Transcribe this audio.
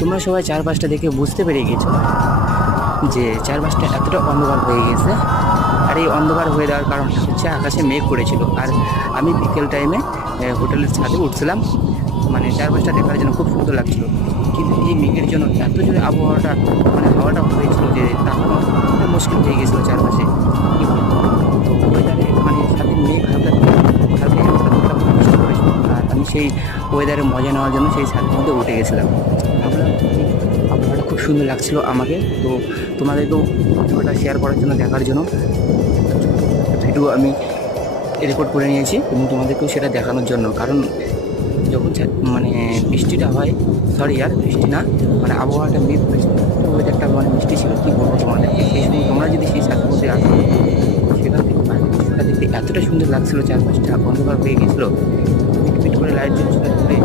তোমরা সবাই চারপাশটা দেখে বুঝতে পেরে গেছো যে চারপাশটা এতটা অন্ধকার হয়ে গেছে। আর এই অন্ধকার হয়ে যাওয়ার কারণটা হচ্ছে আকাশে মেঘ করেছিল। আর আমি বিকেল টাইমে হোটেলের ছাদে উঠছিলাম, মানে চারপাশটা দেখার জন্য খুব সুন্দর লাগছিল। কিন্তু এই মেঘের জন্য এত জোরে আবহাওয়াটা, মানে হাওয়াটা হয়েছিল যে তাকানো মুশকিল হয়ে গেছিলো চারপাশে। কী বলবো, তো ওয়েদারে মানে ছাদের মেঘ হালকা হালকা হালকা বৃষ্টি করেছিল। আর আমি সেই ওয়েদারে মজা নেওয়ার জন্য সেই ছাদের মধ্যে উঠে গেছিলাম। ভাবলাম এই আবহাওয়াটা খুব সুন্দর লাগছিল আমাকে। তো তোমাদেরকেও ভিডিওটা শেয়ার করার জন্য, দেখার জন্য ভিডিও আমি রেকর্ড করে নিয়েছি এবং তোমাদেরকেও সেটা দেখানোর জন্য। কারণ যখন মানে বৃষ্টিটা হয়, সরি আর বৃষ্টি না, মানে আবহাওয়াটা মেঘ করেছিল, ওয়েদারটা মানে মিষ্টি ছিল। কী বলবো তোমাদেরকে, সেই সময় তোমরা যদি সেই ছাদের মধ্যে আসো, সেখান থেকে বাইরের দৃশ্যটা দেখতে এতটা সুন্দর লাগছিল, চারপাশটা অন্ধকার হয়ে গেছিলো, মিটমিট করে লাইট জ্বলছিল দূরে।